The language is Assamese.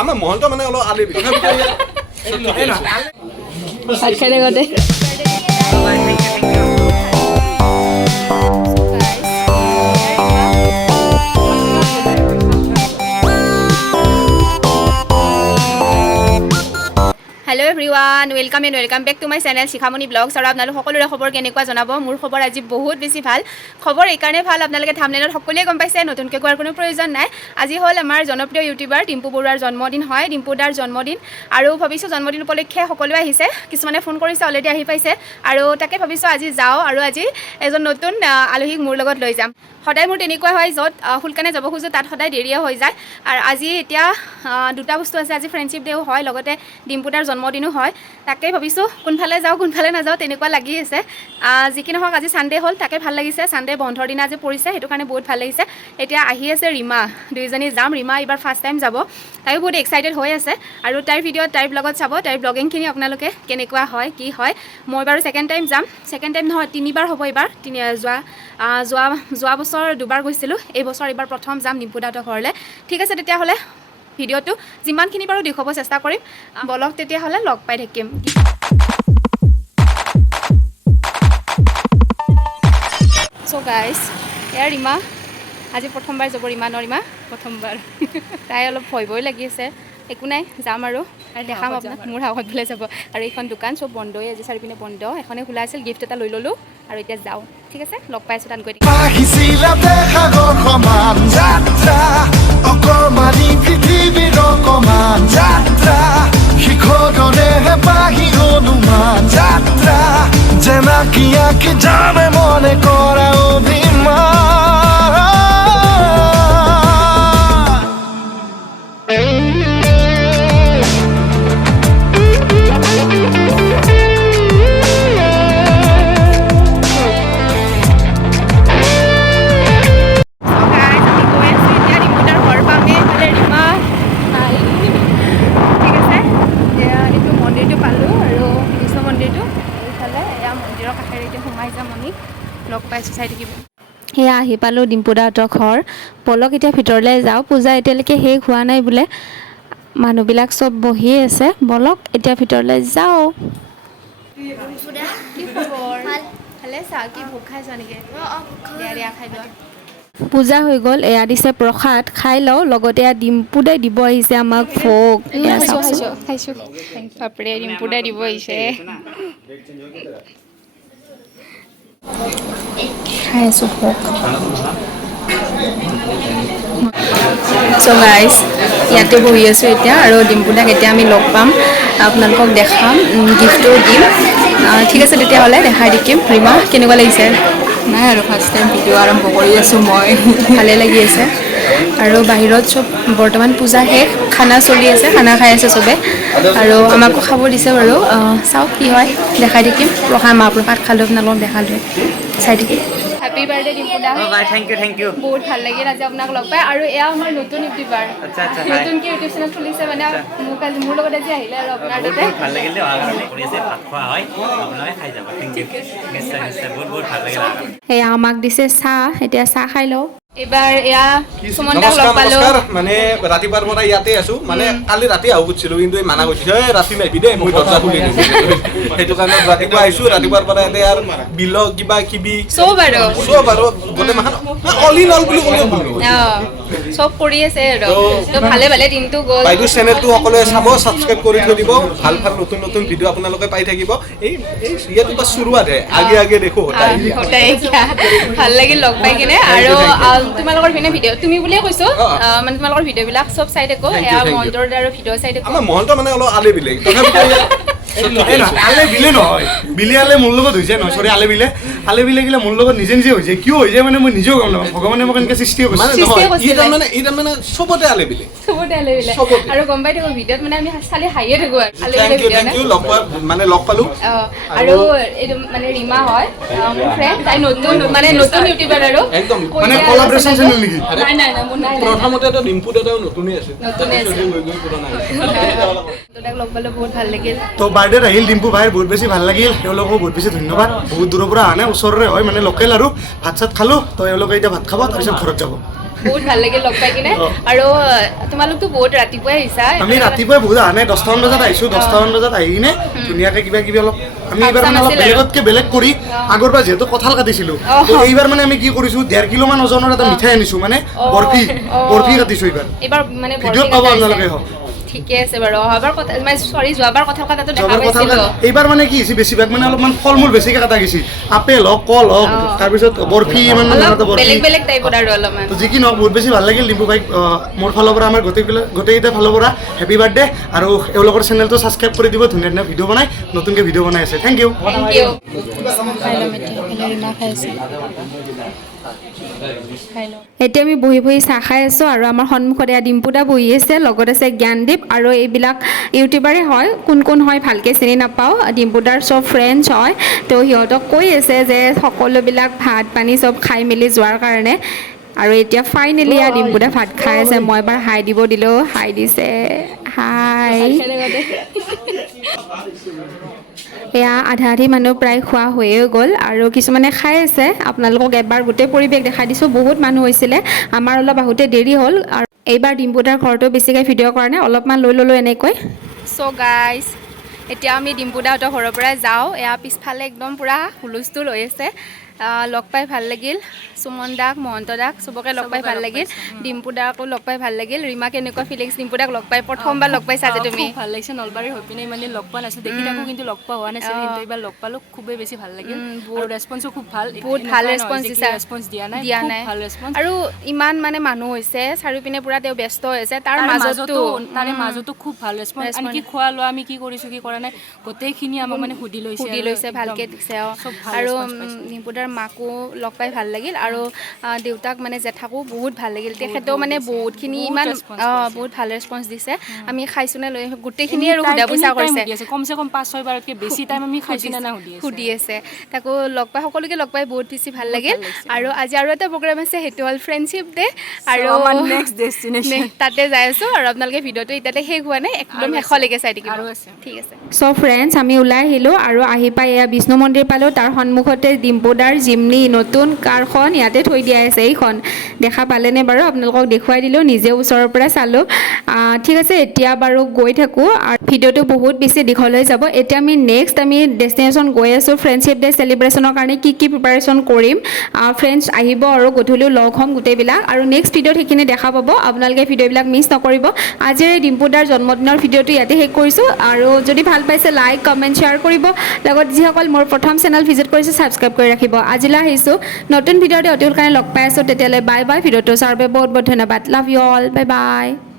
আমাৰ মহন্ত মানে অলপ আলি খাই গতে hello' everyone welcome back to my channel Shikhamoni blogs আৰু আপোনালোক সকলোৰে খবৰ কেনেকুৱা জনাব মোৰ খবৰ আজি বহুত বেছি ভাল খবৰ এইকাৰণে ভাল আপোনালোকে থাম্বনেইলত সকলোৱে গম পাইছে নতুনকৈ কোৱাৰ কোনো প্ৰয়োজন নাই আজি হ'ল আমাৰ জনপ্ৰিয় ইউটিউবাৰ ডিম্পু বৰুৱাৰ জন্মদিন হয় ডিম্পু দাৰ জন্মদিন আৰু ভাবিছোঁ জন্মদিন উপলক্ষে সকলোৱে আহিছে কিছুমানে ফোন কৰিছে অলৰেডি আহি পাইছে আৰু তাকে ভাবিছোঁ আজি যাওঁ আৰু আজি এজন নতুন আলহীক মোৰ লগত লৈ যাম সদায় মোৰ তেনেকুৱা হয় য'ত সোনকালে যাব খোজোঁ তাত সদায় দেৰিয়ে হৈ যায় আৰু আজি এতিয়া দুটা বস্তু আছে আজি ফ্ৰেণ্ডশ্বিপ ডেও হয় লগতে ডিম্পু দাৰ জন্মদিনো হয় তাকে ভাবিছোঁ কোনফালে যাওঁ কোনফালে নাযাওঁ তেনেকুৱা লাগি আছে যি কি নহওক আজি ছানডে হ'ল তাকে ভাল লাগিছে ছানডে বন্ধৰ দিনা আজি পৰিছে সেইটো কাৰণে বহুত ভাল লাগিছে এতিয়া আহি আছে ৰীমা দুইজনী যাম ৰীমা এইবাৰ ফাৰ্ষ্ট টাইম যাব তাইও বহুত এক্সাইটেড হৈ আছে আৰু তাইৰ ভিডিঅ'ত তাইৰ ব্লগত চাব তাইৰ ব্লগিংখিনি আপোনালোকে কেনেকুৱা হয় কি হয় মই বাৰু ছেকেণ্ড টাইম যাম ছেকেণ্ড টাইম নহয় তিনিবাৰ হ'ব এইবাৰ যোৱা বছৰ দুবাৰ গৈছিলোঁ এই বছৰ এইবাৰ প্ৰথম যাম ডিম্পু দাহঁতৰ ঘৰলৈ ঠিক আছে তেতিয়াহ'লে ভিডিঅ'টো যিমানখিনি বাৰু দেখুৱাব চেষ্টা কৰিম বলক তেতিয়াহ'লে লগ পাই থাকিম চ' গাইজ এয়া ৰীমা আজি প্ৰথমবাৰ যাব ৰীমা প্ৰথমবাৰ তাই অলপ ভয় লাগি আছে একো নাই যাম আৰু দেখাম আপোনাক মোৰ সাহসত বোলে যাব আৰু এইখন দোকান চব বন্ধই আজি চাৰিপিনে বন্ধ এখনে খোলা আছিল গিফ্ট এটা লৈ ল'লোঁ আৰু এতিয়া যাওঁ ঠিক আছে লগ পাইছোঁ তাত গৈ লগ পাইছোঁ চাই থাকিব সেয়া আহি পালোঁ ডিম্পু দাহঁতৰ ঘৰ বলক এতিয়া ভিতৰলৈ যাওঁ পূজা এতিয়ালৈকে শেষ হোৱা নাই বোলে মানুহবিলাক চব বহিয়ে আছে বলক এতিয়া ভিতৰলৈ যাওঁ পূজা হৈ গ'ল এয়া দিছে প্ৰসাদ খাই লওঁ লগতে এয়া ডিম্পু দাই দিব আহিছে আমাক ভোগ খাইছোঁ বাপৰে ডিম্পু দাই দিব আহিছে খাই আছোঁ ভোগ চ' গাইজ ইয়াতে বহি আছোঁ এতিয়া আৰু ডিম্পু দাক এতিয়া আমি লগ পাম আপোনালোকক দেখাম গিফ্টটো দিম ঠিক আছে তেতিয়াহ'লে দেখাই দিম ৰীমা কেনেকুৱা লাগিছে নাই আৰু ফাৰ্ষ্ট টাইম ভিডিঅ' আৰম্ভ কৰি আছোঁ মই ভালেই লাগি আছে আৰু বাহিৰত চব বৰ্তমান পূজা শেষ খানা চলি আছে খানা খাই আছে চবে আৰু আমাকো খাব দিছে বাৰু চাওক কি হয় দেখাই থাকিম মাহ প্ৰসাদ খালোঁ আপোনালোকক দেখালোঁ চাই থাকিম হেপী বাৰ্থডে ডিম্পু দা থেংক ইউ বহুত ভাল লাগিল আজি আপোনাক লগ পাই আৰু এয়া আমাৰ নতুন ইউটিউবাৰ নতুনকৈ ইউটিউব চেনেল খুলিছে মানে মোক আজি মোৰ লগত আজি আহিলে আৰু আপোনাৰ তাতে ভাল লাগিল ভাত খোৱা হয় আপোনালোকে খাই যাব থেংক ইউ নিশ্চয় বহুত ভাল লাগিল এয়া আমাক দিছে চাহ এতিয়া চাহ খাই লওঁ এইবাৰ এয়া সুমন্তাক লগ পালোঁ মানে ৰাতিপুৱাৰ পৰা ইয়াতে আছো মানে কালি ৰাতি আহো খুজিছিলোঁ কিন্তু মানা কৰিছে ৰাতি নাহিবি দেই মই দৰ্জা খুলি দিম সেইটো কাৰণে ৰাতিপুৱা আহিছোঁ ৰাতিপুৱাৰ পৰা ইয়াতে আৰু বিল কিবা কিবি চব আৰু গোটেই মাহ অল ইন অল বুলি ক'লেও ভুল চব কৰি আছে আৰু তো ভালে দিনটো গ'ল বাইদেউ চেনেলটো সকলোৱে চাব ছাবস্ক্ৰাইব কৰি থৈ দিব ভাল নতুন ভিডিঅ' আপোনালোকে পাই থাকিব এই ইয়াতো বাছ শুৰুৱাতহে আগে দেখো ভাল লাগিল লগ পাই কিনে আৰু তোমালোকৰ পিনে ভিডিঅ' তুমি বুলিয়ে কৈছো মানে তোমালোকৰ ভিডিঅ'বিলাক চব চাই থাকো এয়া মহন্তৰ আৰু ভিডিঅ' চাই থাকো আমাৰ মহন্ত মানে অলপ আলে বিলে আলে বিলে নহয় বিলে আলে মোৰ লগত হৈছে নহয় চৰি আলে বিলে গিলে মোৰ লগত নিজে হৈছে কিয় হৈছে মানে মই নিজেও গম নাপাওঁ ভগৱানে মোক এনেকৈ সৃষ্টি কৰিছে মানে চবতে আলে বিলে আৰু গম পাই থাকো ভিডিঅ'ত মানে আমি চালি হাঁহিয়ে থাকো মানে লগ পালো আৰু এইটো মানে ৰীমা হয় মোৰ ফ্ৰেণ্ড তাই নতুন ইউটিউবাৰ আৰু একদম মানে কোলাবৰেচন চেনেল নেকি নাই মোৰ নাই প্ৰথমতেতো ডিম্পু দাদাও নতুনেই আছিল তাক লগ পালো বহুত ভাল লাগিল তো বাৰ্থডেত আহিল ডিম্পু ভাইৰ বহুত বেছি ভাল লাগিল এওঁলোকো বহুত বেছি ধন্যবাদ বহুত দূৰৰ পৰা অহা নাই ওচৰৰে হয় মানে লোকেল আৰু ভাত চাত খালোঁ তো এওঁলোকে এতিয়া ভাত খাব তাৰপিছত ঘৰত যাব বহুত ভাল লাগিল লগ পাই কিনে আৰু তোমালোকতো বহুত ৰাতিপুৱাই আহিছা আমি ৰাতিপুৱাই বহুত অহা নাই 10টামান বজাত আহিছোঁ 10টামান বজাত আহি কিনে ধুনীয়াকৈ কিবা কিবি অলপ আমি এইবাৰ মানে অলপ বেলেগতকৈ বেলেগ কৰি আগৰ পৰা যিহেতু কঁঠাল কাটিছিলোঁ তো এইবাৰ মানে আমি কি কৰিছোঁ 1.5 কিলোমান ওজনৰ এটা মিঠাই আনিছোঁ মানে বৰফি কাটিছোঁ এইবাৰ মানে ভিডিঅ'ত পাব আপোনালোকে হওক ঠিকে আছে বাৰু অহাবাৰ কথা মানে সৰি যোৱাবাৰ কথা কটাটো দেখা যোৱাবাৰ কঁঠাল পাইছিলোঁ এইবাৰ মানে কি হৈছে বেছিভাগ মানে অলপমান ফল মূল বেছিকৈ কাটা গৈছে আপেল হওক কল হওক তাৰপিছত বৰফি ইমান অলপ বৰফি বেলেগ বেলেগ টাইপৰ আৰু অলপমান তো যি কি নহওক বহুত বেছি ভাল লাগিল ডিম্পু ভাইক মোৰ ফালৰ পৰা আমাৰ গোটেইকেইটা ফালৰ পৰা হেপী বাৰ্থডে আৰু এওঁলোকৰ চেনেলটো ছাবস্ক্ৰাইব কৰি দিব ধুনীয়া ধুনীয়া ভিডিঅ' বনাই নতুনকৈ ভিডিঅ' বনাই আছে থেংক ইউ থেংক ইউ এতিয়া আমি বহি বহি চাহ খাই আছোঁ আৰু আমাৰ সন্মুখত এয়া ডিম্পুদা বহি আছে লগত আছে জ্ঞানদীপ আৰু এইবিলাক ইউটিউবাৰে হয় কোন কোন হয় ভালকৈ চিনি নাপাওঁ ডিম্পুদাৰ চব ফ্ৰেণ্ডছ হয় তো সিহঁতক কৈ আছে যে সকলোবিলাক ভাত পানী চব খাই মেলি যোৱাৰ কাৰণে আৰু এতিয়া ফাইনেলি এয়া ডিম্পুদা ভাত খাই আছে মই এবাৰ হাই দিব দিলোঁ হাই দিছে হাই এয়া আধা আধি মানুহ প্ৰায় খোৱা হৈয়ে গ'ল আৰু কিছুমানে খাই আছে আপোনালোকক এবাৰ গোটেই পৰিৱেশ দেখাই দিছোঁ বহুত মানুহ হৈছিলে আমাৰ অলপ আহোঁতে দেৰি হ'ল আৰু এইবাৰ ডিম্পুদাৰ ঘৰটো বেছিকৈ ভিডিঅ' কাৰণে অলপমান লৈ ল'লোঁ এনেকৈ চ' গাইজ এতিয়া আমি ডিম্পুদাহঁতৰ ঘৰৰ পৰা যাওঁ এয়া পিছফালে একদম পূৰা হুলস্থুল হৈ আছে লগ পাই ভাল লাগিল সুমন দাক মহন্ত দাক চবকে লগ পাই ভাল লাগিল ডিম্পু দাকো লগ পাই ভাল লাগিল ৰীমা কেনেকুৱা ফিলিংছ ডিম্পু দাক লগ পাই প্ৰথমবাৰ লগ পাইছা যে তুমি ভাল লাগিছে নলবাৰীৰ হৈ পিনে মানে লগ পোৱা নাছিলোঁ দেখি থাকোঁ কিন্তু লগ পোৱা হোৱা নাছিল কিন্তু এইবাৰ লগ পালোঁ খুবেই বেছি ভাল লাগিল আৰু ৰেছপন্সো খুব ভাল বহুত ভাল ৰেছপন্স দিছে ৰেছপন্স দিয়া নাই ভাল ৰেছপন্স আৰু ইমান মানে মানুহ হৈছে চাৰিওপিনে পূৰা তেওঁ ব্যস্ত হৈছে তাৰ মাজতো খুব ভাল ৰেছপন্স আনকি খোৱা লোৱা আমি কি কৰিছোঁ কি কৰা নাই গোটেইখিনি আমাক মানে সুধি লৈছে ভালকৈ দিছে আৰু ডিম্পুদাৰ মাকো লগ পাই ভাল লাগিল আৰু দেউতাক মানে জেঠাকো বহুত ভাল লাগিল তেখেতেও মানে বহুতখিনি ইমান বহুত ভাল ৰেছপন্স দিছে আমি খাইছোঁ নে লৈ গোটেইখিনি আৰু সোধা পোছা কৰিছে কমচে কম 5-6 বাৰতকৈ বেছি টাইম আমি খাইছোঁ নে নাই সুধি আছে তাকো লগ পাই সকলোকে লগ পাই বহুত বেছি ভাল লাগিল আৰু আজি আৰু এটা প্ৰগ্ৰাম আছে সেইটো হ'ল ফ্ৰেণ্ডশ্বিপ ডে আৰু নেক্সট ডেষ্টিনেশ্যন তাতে যাই আছোঁ আৰু আপোনালোকে ভিডিঅ'টো এতিয়াতে শেষ হোৱা নাই একদম শেষলৈকে চাই থাকিব ঠিক আছে চ' ফ্ৰেণ্ডছ আমি ওলাই আহিলোঁ আৰু আহি পাই এয়া বিষ্ণু মন্দিৰ পালোঁ তাৰ সন্মুখতে ডিম্পুদাৰ জিমনি নতুন কাৰখন ইয়াতে থৈ দিয়া আছে এইখন দেখা পালেনে বাৰু আপোনালোকক দেখুৱাই দিলোঁ নিজে ওচৰৰ পৰা চালোঁ ঠিক আছে এতিয়া বাৰু গৈ থাকোঁ আৰু ভিডিঅ'টো বহুত বেছি দীঘল হৈ যাব এতিয়া আমি নেক্সট আমি ডেষ্টিনেশ্যন গৈ আছোঁ ফ্ৰেণ্ডশ্বিপ ডে চেলিব্ৰেশ্যনৰ কাৰণে কি কি প্ৰিপাৰেশ্যন কৰিম ফ্ৰেণ্ডছ আহিব আৰু গধূলিও লগ হ'ম গোটেইবিলাক আৰু নেক্সট ভিডিঅ'ত সেইখিনি দেখা পাব আপোনালোকে ভিডিঅ'বিলাক মিছ নকৰিব আজিৰ এই ডিম্পুদাৰ জন্মদিনৰ ভিডিঅ'টো ইয়াতে শেষ কৰিছোঁ আৰু যদি ভাল পাইছে লাইক কমেণ্ট শ্বেয়াৰ কৰিব লগত যিসকল মোৰ প্ৰথম চেনেল ভিজিট কৰিছে ছাবস্ক্ৰাইব কৰি ৰাখিব আজিলৈ আহিছোঁ নতুন ভিডিঅ'তে অতি সোনকালে লগ পাই আছোঁ তেতিয়ালৈ বাই বাই ভিডিঅ'টো চাবৰ বাবে বহুত বহুত ধন্যবাদ love you all bye bye